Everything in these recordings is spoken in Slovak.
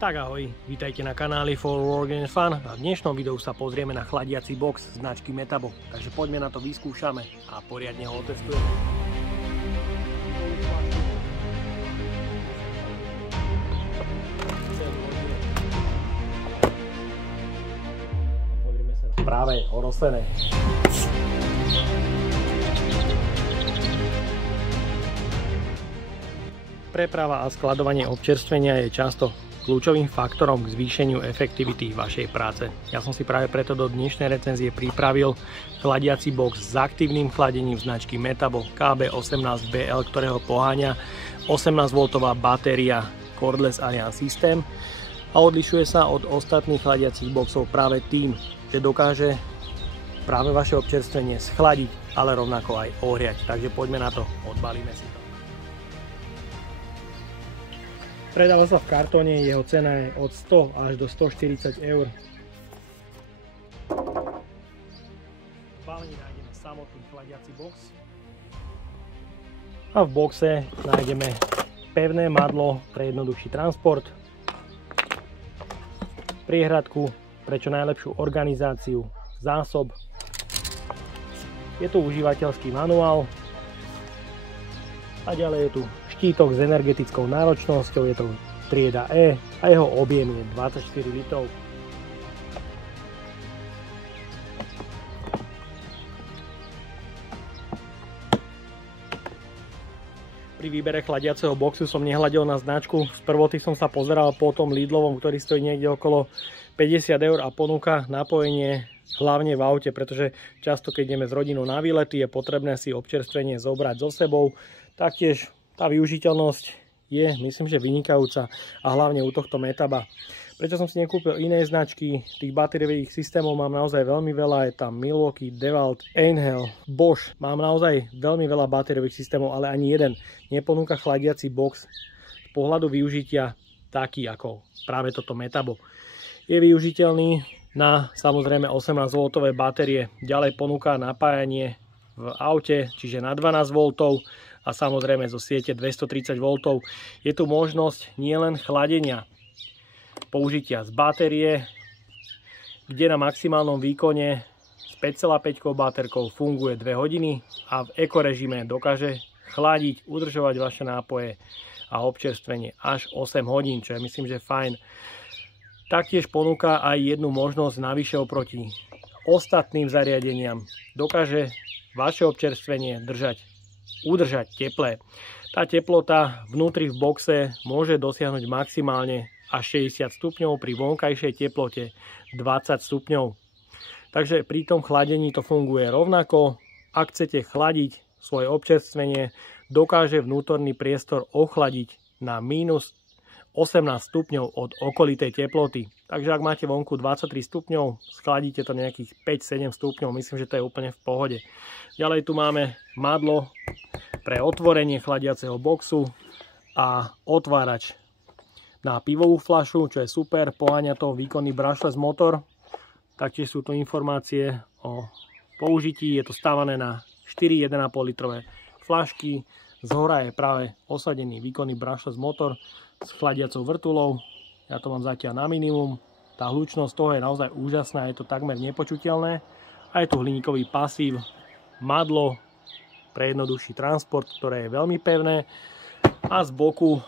Tak ahoj, vítajte na kanáli For Work and Fun a v dnešnom videu sa pozrieme na chladiaci box značky Metabo. Takže poďme na to, vyskúšame a poriadne ho otestujeme. Pozrieme sa na práve orosené. Preprava a skladovanie občerstvenia je často kľúčovým faktorom k zvýšeniu efektivity vašej práce. Ja som si práve preto do dnešnej recenzie pripravil chladiaci box s aktívnym chladením značky Metabo KB18BL, ktorého poháňa 18V batéria Cordless Alliance System a odlišuje sa od ostatných chladiacich boxov práve tým, že dokáže práve vaše občerstvenie schladiť, ale rovnako aj ohriať. Takže poďme na to, odbalíme si to. Predáva sa v kartóne, jeho cena je od 100 až do 140 eur. V balení nájdeme samotný chladiaci box. A v boxe nájdeme pevné madlo pre jednoduchší transport, priehradku pre čo najlepšiu organizáciu zásob. Je tu užívateľský manuál a ďalej je tu štítok s energetickou náročnosťou, je to trieda E a jeho objem je 24 litrov. Pri výbere chladiaceho boxu som nehľadel na značku, z prvoty som sa pozeral po tom Lidlovom, ktorý stojí niekde okolo 50 eur a ponúka napojenie hlavne v aute, pretože často keď ideme s rodinou na výlety, je potrebné si občerstvenie zobrať so sebou. Taktiež tá využiteľnosť je, myslím, že vynikajúca a hlavne u tohto Metaba. Prečo som si nekúpil iné značky? Tých batériových systémov mám naozaj veľmi veľa, je tam Milwaukee, DeWalt, Einhell, Bosch. Mám naozaj veľmi veľa batériových systémov, ale ani jeden neponúka chladiaci box z pohľadu využitia taký ako práve toto Metabo. Je využiteľný na samozrejme 18V batérie, ďalej ponúka napájanie v aute, čiže na 12V a samozrejme zo siete 230V. Je tu možnosť nielen chladenia, použitia z batérie, kde na maximálnom výkone s 5,5 baterkou funguje 2 hodiny a v ekorežime dokáže chladiť, udržovať vaše nápoje a občerstvenie až 8 hodín, čo je myslím, že fajn. Taktiež ponúka aj jednu možnosť navyše oproti ostatným zariadeniam. Dokáže vaše občerstvenie udržať teplé. Tá teplota vnútri v boxe môže dosiahnuť maximálne až 60 stupňov, pri vonkajšej teplote 20 stupňov. Takže pri tom chladení to funguje rovnako. Ak chcete chladiť svoje občerstvenie, dokáže vnútorný priestor ochladiť na minus 18 stupňov od okolitej teploty. Takže ak máte vonku 23 stupňov, schladíte to nejakých 5-7 stupňov, myslím, že to je úplne v pohode. Ďalej tu máme madlo pre otvorenie chladiaceho boxu a otvárač na pivovú fľašu, čo je super, poháňa to výkonný brushless motor. Taktiež sú tu informácie o použití, je to stávané na 4 1,5 litrové fľašky. Zhora je práve osadený výkonný brushless motor s chladiacou vrtuľou. Ja to mám zatiaľ na minimum. Tá hlučnosť toho je naozaj úžasná, je to takmer nepočuteľné. A je tu hliníkový pasív, madlo pre jednoduchší transport, ktoré je veľmi pevné. A z boku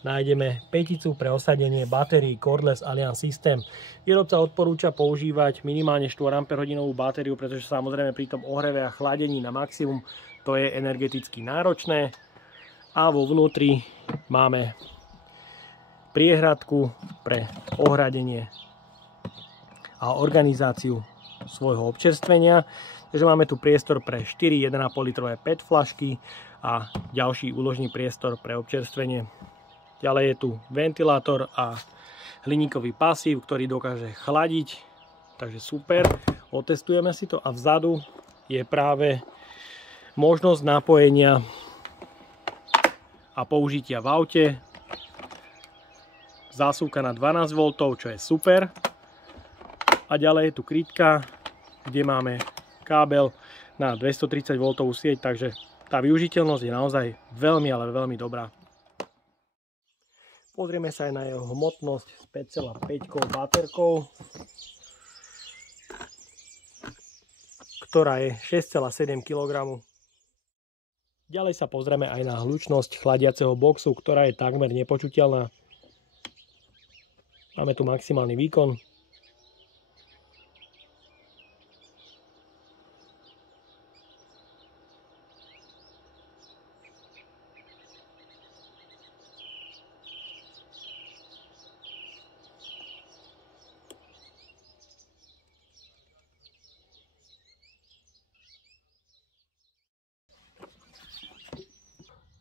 nájdeme peticu pre osadenie batérií Cordless Alliance System. Výrobca odporúča používať minimálne 4 Ah batériu, pretože samozrejme pri tom ohreve a chladení na maximum to je energeticky náročné. A vo vnútri máme priehradku pre ohradenie a organizáciu svojho občerstvenia. Takže máme tu priestor pre 4 1,5 litrové PET fľašky a ďalší úložný priestor pre občerstvenie. Ďalej je tu ventilátor a hliníkový pasív, ktorý dokáže chladiť. Takže super, otestujeme si to a vzadu je práve možnosť napojenia a použitia v aute. Zásuvka na 12V, čo je super. A ďalej je tu krytka, kde máme kábel na 230V sieť, takže tá využiteľnosť je naozaj veľmi, ale veľmi dobrá. Pozrieme sa aj na jeho hmotnosť s 5,5 baterkou, ktorá je 6,7 kg. Ďalej sa pozrieme aj na hlučnosť chladiaceho boxu, ktorá je takmer nepočuteľná. Máme tu maximálny výkon.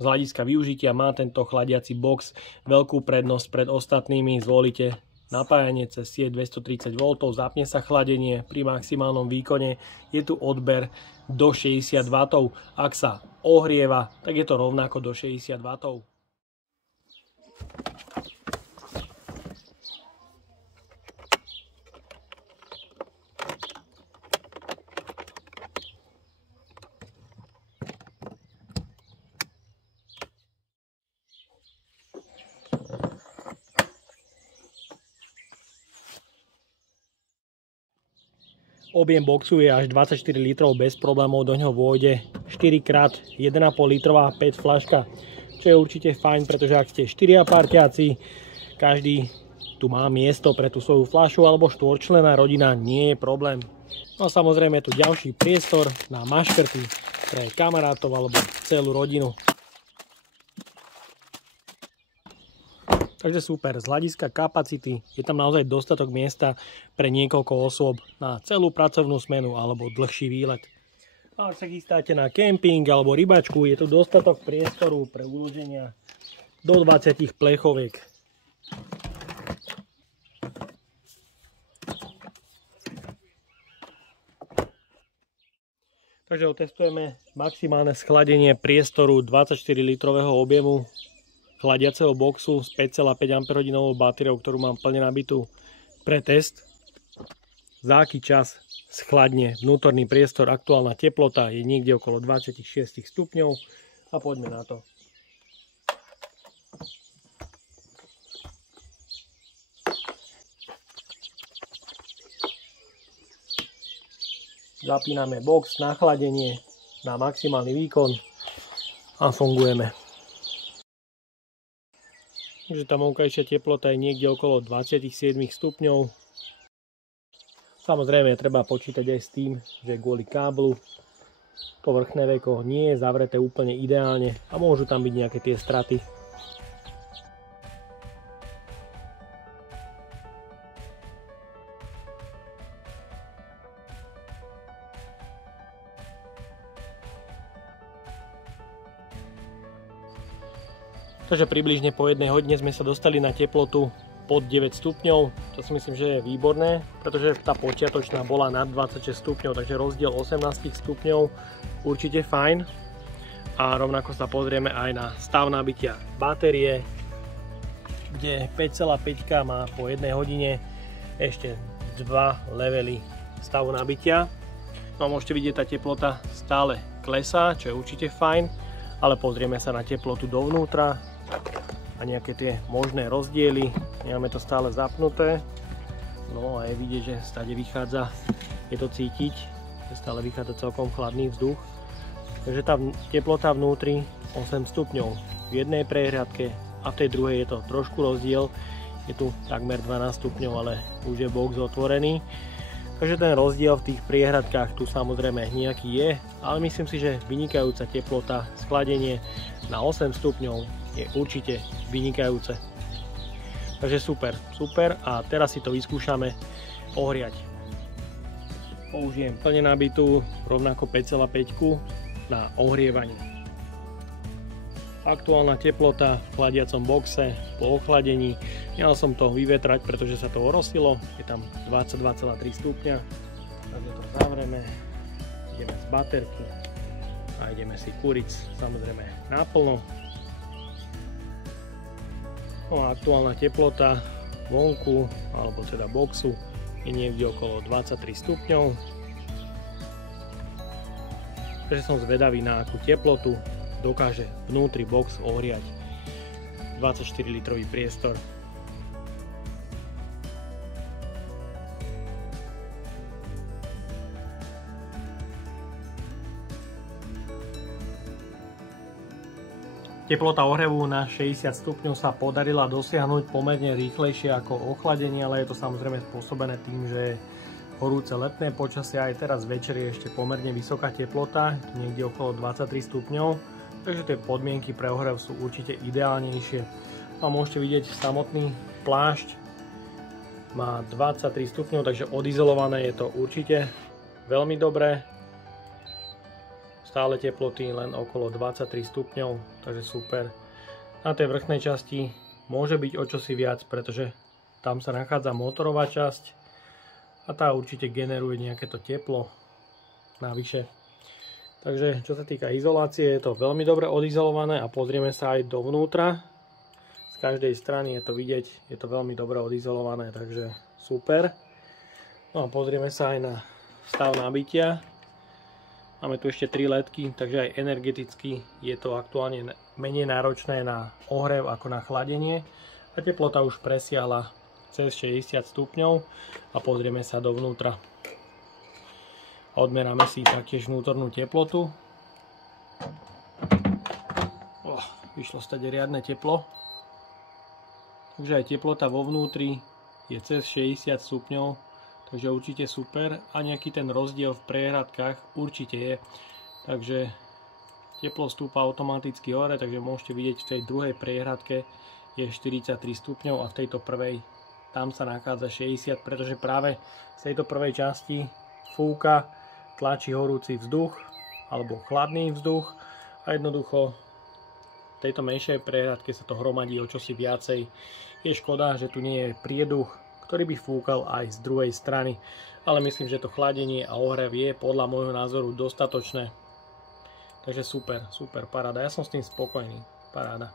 Z hľadiska využitia má tento chladiaci box veľkú prednosť pred ostatnými. Zvolíte napájanie cez sieť 230 V, zapne sa chladenie pri maximálnom výkone, je tu odber do 60 W. Ak sa ohrieva, tak je to rovnako do 60 W. Objem boxu je až 24 litrov, bez problémov do ňoho vôjde 4x 1,5 litrová PET fľaška, čo je určite fajn, pretože ak ste 4 parťáci, každý tu má miesto pre tú svoju fľašu, alebo štvorčlenná rodina, nie je problém. No a samozrejme je tu ďalší priestor na maškrty pre kamarátov alebo celú rodinu. Takže super, z hľadiska kapacity je tam naozaj dostatok miesta pre niekoľko osôb na celú pracovnú smenu alebo dlhší výlet. A ak sa chystáte na kemping alebo rybačku, je tu dostatok priestoru pre uloženia do 20 plechoviek. Takže otestujeme maximálne schladenie priestoru 24 litrového objemu chladiaceho boxu s 5,5 Ah batériou, ktorú mám plne nabitú pre test. Za aký čas schladne vnútorný priestor, aktuálna teplota je niekde okolo 26 stupňov a poďme na to. Zapíname box na chladenie na maximálny výkon a fungujeme. Takže tá vonkajšia teplota je niekde okolo 27 stupňov. Samozrejme treba počítať aj s tým, že kvôli káblu to vrchné veko nie je zavreté úplne ideálne a môžu tam byť nejaké tie straty. Takže približne po 1 hodine sme sa dostali na teplotu pod 9 stupňov, čo si myslím, že je výborné, pretože tá počiatočná bola nad 26 stupňov, takže rozdiel 18 stupňov určite fajn. A rovnako sa pozrieme aj na stav nabitia batérie, kde 5,5 má po 1 hodine ešte 2 levely stavu nabitia. No a môžete vidieť, tá teplota stále klesá, čo je určite fajn, ale pozrieme sa na teplotu dovnútra a nejaké tie možné rozdiely. Máme to stále zapnuté, no a je vidieť, že stále vychádza, je to cítiť, že stále vychádza celkom chladný vzduch. Takže tá teplota vnútri 8 stupňov v jednej prehriadke a v tej druhej je to trošku rozdiel, je tu takmer 12 stupňov, ale už je box otvorený. Takže ten rozdiel v tých priehradkách tu samozrejme nejaký je, ale myslím si, že vynikajúca teplota, schladenie na 8 stupňov je určite vynikajúce. Takže super, super, a teraz si to vyskúšame ohriať. Použijem plne nabitú, rovnako 5,5 na ohrievanie. Aktuálna teplota v chladiacom boxe po ochladení, nechal som to vyvetrať, pretože sa to orosilo, je tam 22,3 stupňa. Takže to zavrieme, ideme z baterky a ideme si kúriť samozrejme naplno. No a aktuálna teplota vonku, alebo teda boxu, je niekde okolo 23 stupňov. Takže som zvedavý, na akú teplotu dokáže vnútri box ohriať. 24 litrový priestor. Teplota ohrevu na 60 stupňov sa podarila dosiahnuť pomerne rýchlejšie ako ochladenie, ale je to samozrejme spôsobené tým, že je horúce letné počasie, aj teraz večer je ešte pomerne vysoká teplota, niekde okolo 23 stupňov, takže tie podmienky pre ohrev sú určite ideálnejšie. A môžete vidieť, samotný plášť má 23 stupňov, takže odizolované je to určite veľmi dobré. Stále teploty len okolo 23 stupňov, takže super. Na tej vrchnej časti môže byť o čosi viac, pretože tam sa nachádza motorová časť a tá určite generuje nejaké to teplo navyše. Takže čo sa týka izolácie, je to veľmi dobre odizolované a pozrieme sa aj dovnútra. Z každej strany je to vidieť, je to veľmi dobre odizolované, takže super. No a pozrieme sa aj na stav nabitia. Máme tu ešte 3 ledky, takže aj energeticky je to aktuálne menej náročné na ohrev ako na chladenie. A teplota už presiahla cez 60 stupňov a pozrieme sa dovnútra. Odmeráme si taktiež vnútornú teplotu. Vyšlo stade riadne teplo. Takže aj teplota vo vnútri je cez 60 stupňov. Takže určite super a nejaký ten rozdiel v prehradkách určite je. Takže teplo stúpa automaticky hore, takže môžete vidieť v tej druhej priehradke je 43 stupňov a v tejto prvej tam sa nachádza 60, pretože práve z tejto prvej časti fúka, tlačí horúci vzduch alebo chladný vzduch a jednoducho v tejto menšej priehradke sa to hromadí o čosi viacej. Je škoda, že tu nie je prieduch, ktorý by fúkal aj z druhej strany. Ale myslím, že to chladenie a ohrev je podľa môjho názoru dostatočné. Takže super, super, paráda. Ja som s tým spokojný, paráda.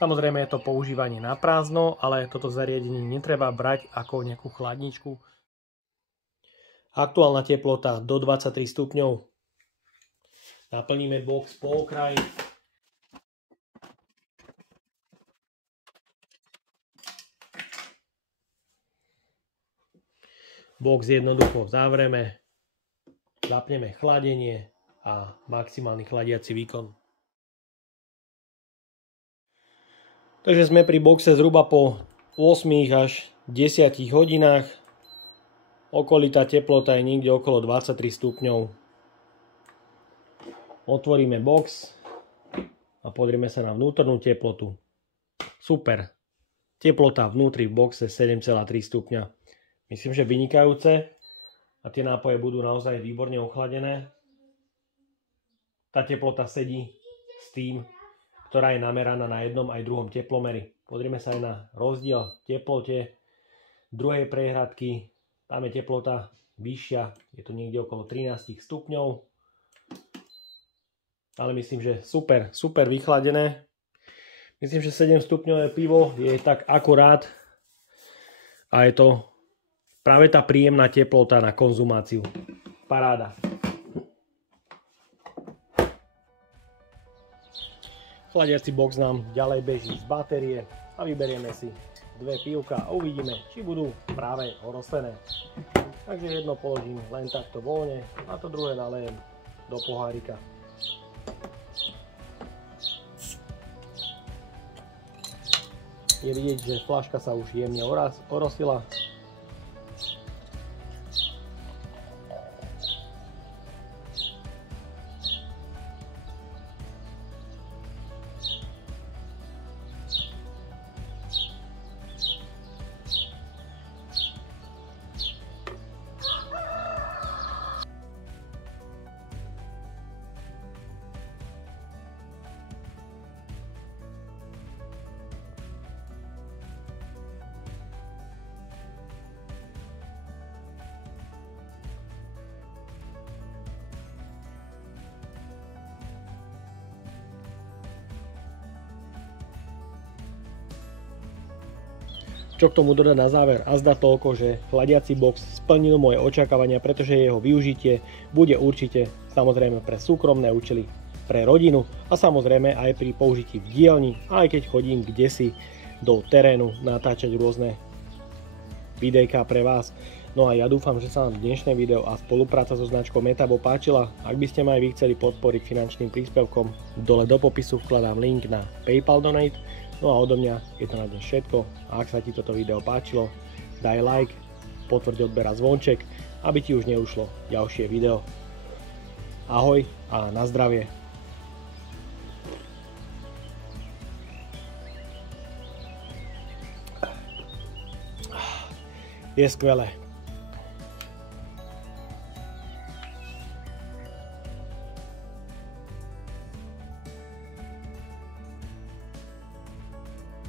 Samozrejme je to používanie na prázdno, ale toto zariadenie netreba brať ako nejakú chladničku. Aktuálna teplota do 23 stupňov. Naplníme box po okraji. Box jednoducho zavrieme, zapneme chladenie a maximálny chladiaci výkon. Takže sme pri boxe zhruba po 8 až 10 hodinách. Okolitá teplota je niekde okolo 23 stupňov. Otvoríme box a pozrieme sa na vnútornú teplotu. Super. Teplota vnútri v boxe 7,3 stupňa. Myslím, že vynikajúce a tie nápoje budú naozaj výborne ochladené. Tá teplota sedí s tým, ktorá je nameraná na jednom aj druhom teplomeri. Pozrieme sa aj na rozdiel v teplote druhej priehradky. Tam je teplota vyššia, je to niekde okolo 13 stupňov. Ale myslím, že super, super vychladené. Myslím, že 7 stupňové pivo je tak akurát a je to práve tá príjemná teplota na konzumáciu. Paráda. Chladiaci box nám ďalej beží z batérie a vyberieme si 2 pivka a uvidíme, či budú práve orosené. Takže jedno položím len takto voľne a to druhé nalejem do pohárika. Je vidieť, že fľaška sa už jemne orosila. Čo k tomu dodať na záver? Azda toľko, že chladiaci box splnil moje očakávania, pretože jeho využitie bude určite samozrejme pre súkromné účely pre rodinu a samozrejme aj pri použití v dielni, aj keď chodím kdesi do terénu natáčať rôzne videjka pre vás. No a ja dúfam, že sa vám dnešné video a spolupráca so značkou Metabo páčila. Ak by ste ma aj vy chceli podporiť finančným príspevkom, dole do popisu vkladám link na PayPal Donate. No a odo mňa je to na dnes všetko. A ak sa ti toto video páčilo, daj like, potvrď odber a zvonček, aby ti už neušlo ďalšie video. Ahoj a na zdravie. Je skvelé.